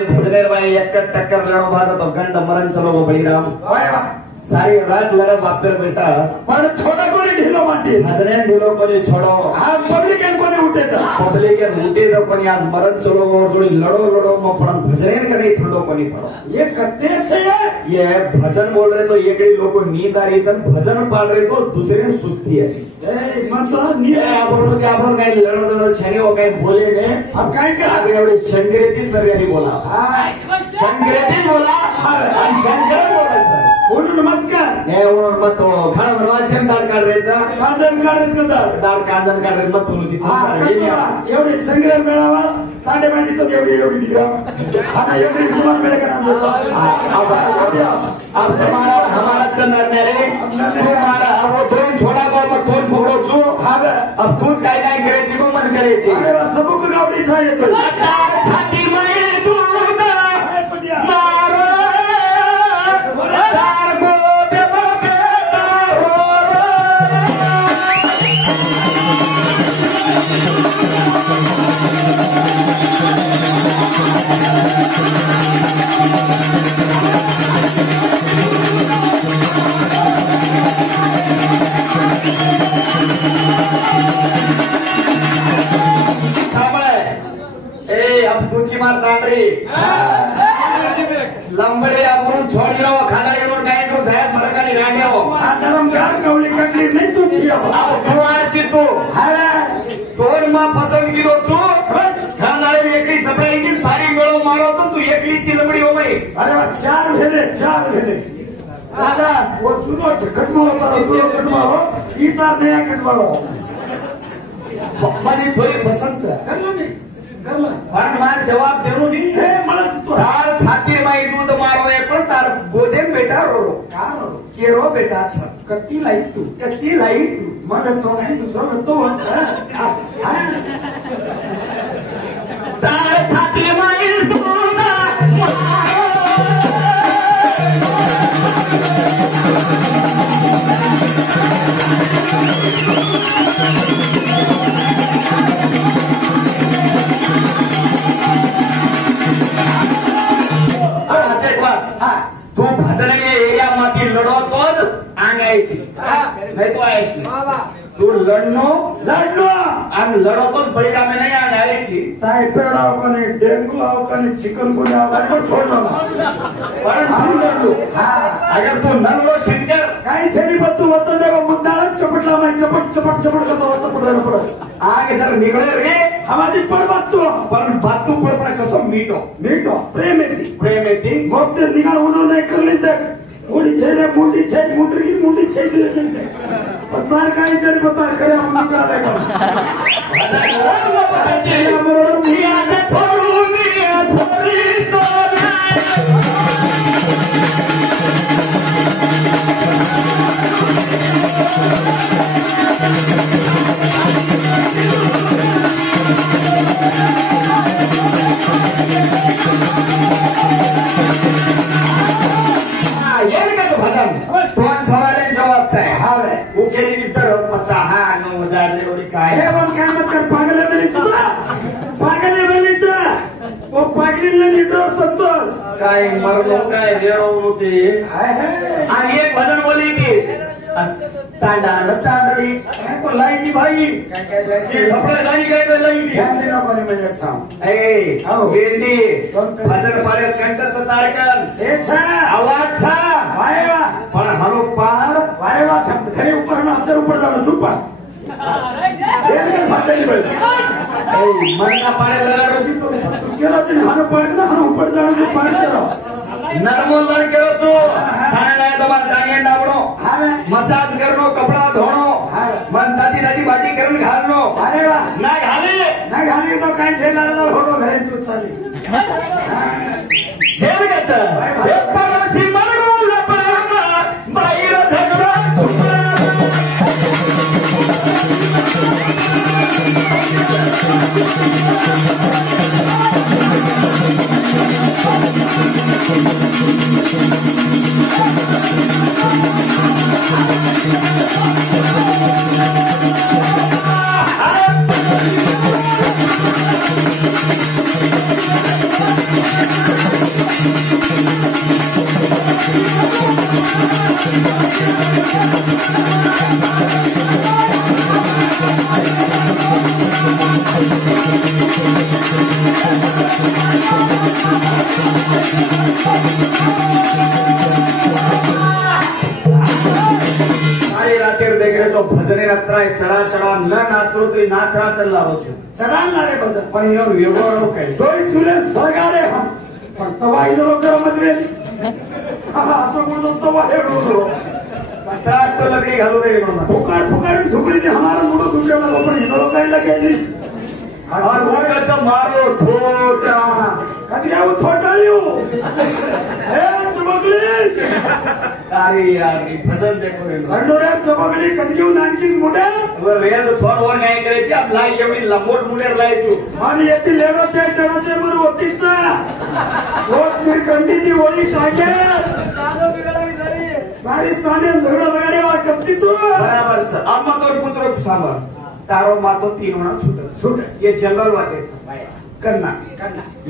भजनेर भाई एक टक्कर लड़ो भाग तो गंड मरण चलो वो बलिराम सारी रात लड़ा बापेर बेटा पण छोटा कोणी ढिलो मांडी भजने ढिलो कोणी छोड़ो आ पब्लिक कोणी उठे तो कोणी आज मरण चलो और जोड़ी लड़ो लड़ो मो पण भजने करे थोड़ो कोणी पड़ो ये करते छे ये भजन बोल रहे तो ये कई लोग नींद आ रही छन भजन पाल रहे तो दूसरे ने सुस्ती है ए मतलब नींद आपण ते आपण काही लड़ो लड़ो छेने वो काही बोले ने अब काय कर आगे एवढे शंकरेती सरगानी बोला शंकरेती बोला आणि शंकर बोलायचं बोलून मत कर नाही बोलून मत खाण बनवायचं दार काढायचा काजन काढायचं दार काजन काढायचं मत होती एवढे संग्रह मेळावा साडे मांडी तो एवढी दिला आता एवढी तुम्हाला मेळे करा अब हमारा चंदर मेरे तुम्हारा वो दोन छोड़ा को मत फोन पकड़ो छू अब तूच काय नाही करायची मग मन करायची अरे बस सबक गावडी छायचं छाती मध्ये दूध मारो मार तांडरी लंबडे आपण छोड़ लो खाना येऊन काय करू जायत मरकानी रांगे हो नरम गार कवली कटली नाही तुझी अब कुवाची तू हारा तोर मा पसंद की दो छू खाना रे एकली सपराई की सारी गळो मारो तो तू एकली ची लंबडी हो भाई अरे वा चार भेले राजा वो सुनो कटमारो तारो सुनो कटमारो ई तार नया कटमारो मारी छोरी पसंद से कर लो नहीं पण मार जवाब देणो नी हे मला तू हार छाती माई दूध मारो ए पण तार गोदे बेटा रो का रो केरो बेटा छ कत्ती लाई तू मन तो नाही दुसरो तो तार छाती माई दूध मारो तू भजने एरिया मध्ये लढवतोच अंगायची नाही तो आहेस तू लढणं आणि लढवतोच बळीरामे नाही अंगायची टायफॉइड आव का नाही डेंगू आव का नाही चिकनगुनिया आव पण छोडलो पण तू लढलो अगर तू नल्लो शिंकर काही छेडी बत्तू होतं जेव्हा मुद्दाळच चपटला नाही चपट करता होतं पडलं पडत आगे सर निकळे रे हमारी पण बातू पण कसं मीठो प्रेम येते मग ते निघाल उडू नाही करली तर मुंडी छेडे मुंडी छेड पतार काय जरी पतार खरे आपण करायला काय मरलो काय रेडो होते आणि एक भजन बोली ती तांडळी लाईनी भाई कपडे नाही काय लाईनी ध्यान देना कोणी म्हणजे सांग ए वेंदी भजन पारे कंठच तारकन सेछा आवाज छा वायवा पण हरो पार वायवा खरी ऊपर ना अंदर ऊपर जानो चुपा बेल फाटली बल ए मरना पारे लगाडो छी तू केलो दिन हनो पडला हनो ऊपर जानो पार करो नरमो लड़ केलो तू साडा તમારે ટાંગે ડાબડો મસાજ કરનો કપડા ધોણો મન તાતી તાતી બાટી કરીને ઘાલનો અરે વાહ ના ઘાલી તો કાઈ છે ના હોડો ઘરે તું ચાલી જેમ કે છે એક પાડોશી મરણો લપરામાં બાઈર ઝઘડો છુપરા ભજને રાત્રાય ચડા ચડા ન નાચરો તો નાચરા ચલ્લાવો છે ચડાવનારે ભજન પણ એનો વ્યવહારો કઈ તોય ચૂલે સળગારે હમ પણ તવા ઈનો કરો મતવે આ તો કોણ તવા હેડો તો પત્રાક તો લગડી ઘાલો રે એનો પુકાર ઢુકડી ને હમારો મુડો દુંગેલા પણ ઈનો કઈ લગે નહીં और वो कच्चा मारो थोटा कदी आऊ थोटालियो ए चमकली अरे यार ये भजन देखो रे संडो रे चमकली कदी नानकीस मोटे वो रे तो छोड़ और नहीं करे छी अब लाई एवढी लंबोट मुडेर लाई छु आणि येती लेरो चे जणाचे मर होतीचा रोज निर्कंडी दी ओळी टाके तानो बिगडावी सारी ताने झगडा बगाडे वा कच्ची तू बराबर छ आम्हा तो पुत्रो सांभाळ तारो मातो तीन छूट ये जनरल वाक्याचं कन्ना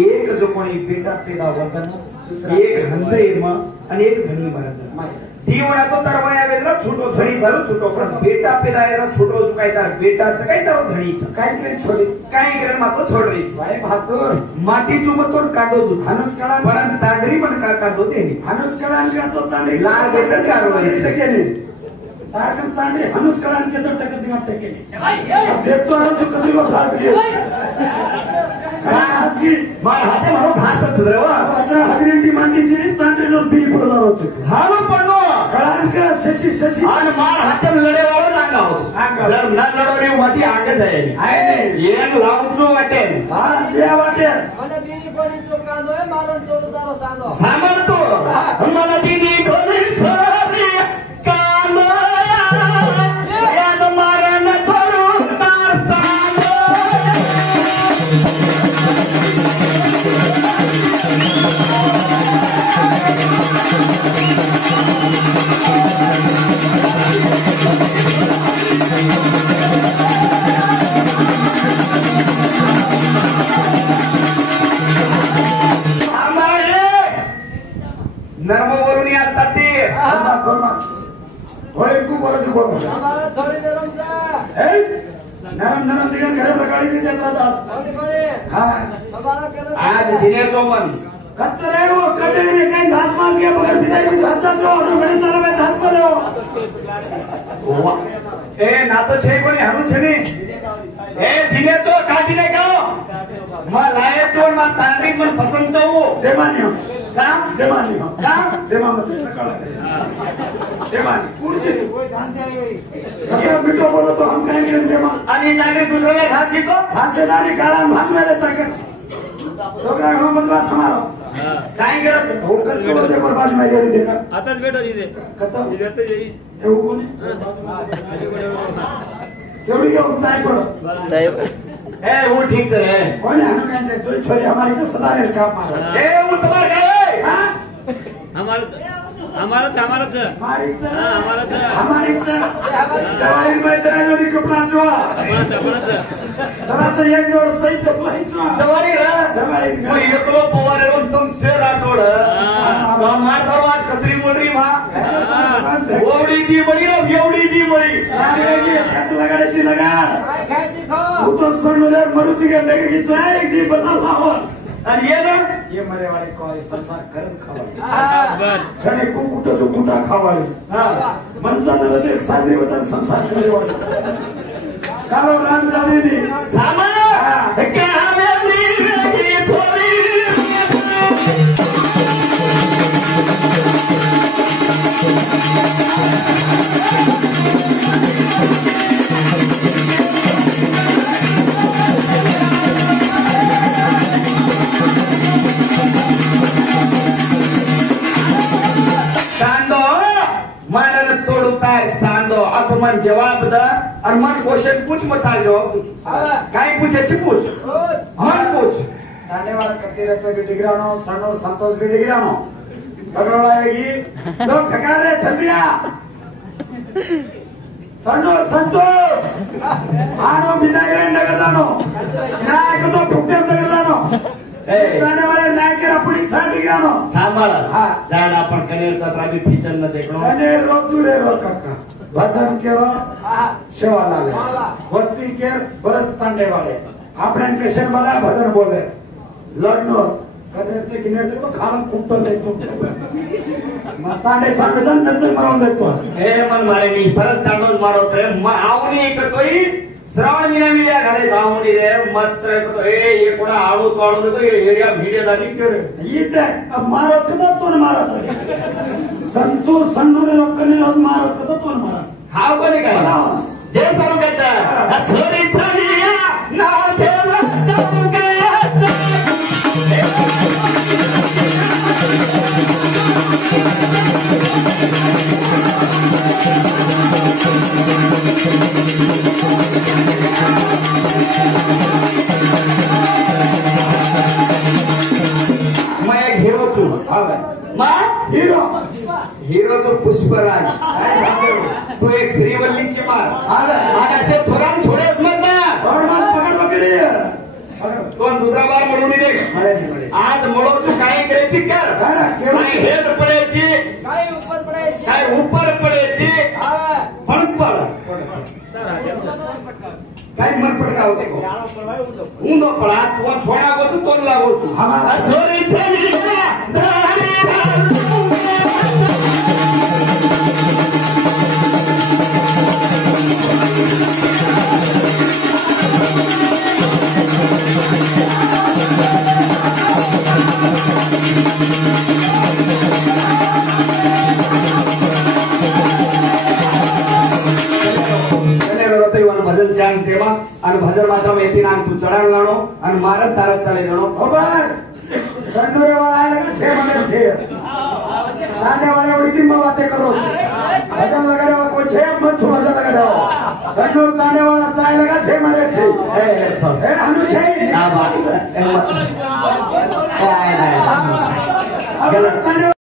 एक जो कोणी पेटा पेदा वसन एक हंदे म आणि एक धनी मराचा ती म्हणा तो तरवाया वेगळा छोटो धणी सारो छोटो पण बेटा पेदा याला छोटो जो काय तर बेटाचं काय तर धणीचं काय करे छोडी काय करे मातो छोडरीच भाई बहादूर माटी चुमतोन काढो दु अनुज कळा पण तागरी पण का काढो देनी अनुज कळा का तो तांडी लाल बेसन कारवाई केली ताकन तांडे हनुस कळान के तो टक दिना टके अब देखतो है जो कदी वो घास की घास की मार हाते मारो घासच रे वा आता हगरींटी मांडीची तांडे जो बिल पडला होतो हाव पडलो कळान का शशी आणि मार हाते लढे वाळो नागावस जर न लढवरी वाटी आगे जाय आहे एक लावचो वाटे हा त्या वाटे મને દીની કોની તો કાંદો એ મારો તોડ તારો સાંદો સાંભળતો મને દીની કોની છોરી કાંદો नर्मवरून असतात ते तू बोलायचं बोल અમારા છોડી દે રમજા नरम दिगन घरे प्रकाळी दे त्यात છોડી પડે हा અમારા કરે आज दिनेचो मन कच्चरे वो कटरे काही घास मास घ्या बघा पिताई मी घासचा जो रुगडी तर मी घास पडलो ए नातो छे कोणी हारू छे ने ए दिनेचो का दिने का मा लायचो मा तांडी मन पसंत जाऊ देमानी का देमानी का देमामध्ये सकाळ करे देमानी पुढचे कसं मिठो बोलतो हम काय करेन देमा आणि नागे दुसऱ्याला घास घेतो हासेदारी काळा भागवायला ताकद छोकरा हम बदला समारो काय करत भोकत कोणते बरबाद मारी देखा આતાજ બેઠો દીદે खतम દીદે તો જઈ એવું કોને केवढी घेऊन काय पडो ए वो ठीक से है कोणी आणू काय नाही तुझी छोरी हमारी के सदा रे काम मारो ए वो तुम्हारे काय हां અમારો છે हमारीच હા અમારો છે हमारीच दवाई मैदानावरती कपडा जो અમારો છે जरा तर एक जोड सही दवाईचा दवाई रा दवाई वो एकलो पवारे रो तुम से राठोड मा सर्वात खत्री मोडरी मा ओवडी दी बळी रो एवढी दी बळी सारेगी खत लगाडायची लगाड काय खायची खो तो सोडून मरुची गंडे की जाय की बदल लावून आणि ये ना ये मरे वाले कोई संसार करून खावाली बर खणे कुकुट जो कुटा खावाली हां मनचा नदे साजरी वचन संसार करेवाली कालो राम जाणेली सामा क्या हवेली रे छोरी मारन तोडताय सांदो अपमान जवाब द और मन क्वेश्चन पूछ मत आ जवाब पूछ काय पूछे पूछ मन पूछ धन्यवाद करते रहते बिटिग्रानो सनो संतोष बिटिग्रानो बगड़वाएगी लोग खका रहे जल्दिया सनो संतोष आनो विदाई नगर जानो नायक तो फुकटे नगर जानो जाने वाले नायक के अपनी छाटी गिरानो सांभाळ हा. जाण आपण कनेरचा ट्राफिक फीचर न देखणो અને રોતુરે રો કાકા ભજન કેરો સેવાલાલે વસ્તી કેર ભરત તાંડે વાળે આપણે કેશન વાળા ભજન બોલે લડનો કનેરचे किनेरचे तो खाणं कुठं देतो तांडे सांगजन नंतर मारून देतो हे मन मारे मी परत तांडोज मारत रे आवणी एकतोय श्रावण महिना मिळ्या घरे जावणी रे मात्र ए हे कोणा आळू तोडू नको एरिया भिडे झाली केरे इथे अब महाराज कदा तोन महाराज संतोष सन्नूरे रक्कने महाराज कदा तोन महाराज हा कोणी काय जय सारुकाचा छोरी छानिया नाव ठेवा सारुकाचा मैं एक हीरो छू हीरो हीरो तो पुष्पराज तू एक श्रीवल्लीची मार आणि असे छोरान छोडेस मत ना पकड पकडी तो दुसरा बार म्हणून दे आज मळो तू काय करायची कर काय हेड पडायची काय ऊपर पडायची काय ऊपर पडायची हा पण पड काय मन पडका होते को ऊंदो पडा तू छोडा गो तू तोन लागो छु छोरी छेली धारी भजन चांस देवा आणि भजन मात्र येते ना तू चढाण लाणो आणि मारत तारत चाले जाणो खबर संडोरे वाला आए लगा 6 महीने 6 आने वाले बड़ी दिन में बातें करो भजन लगा रहा कोई 6 मत छो भजन लगा रहा संडोर ताने वाला ताए लगा 6 महीने 6 ए सो ए हनु 6 ना बात अब ताने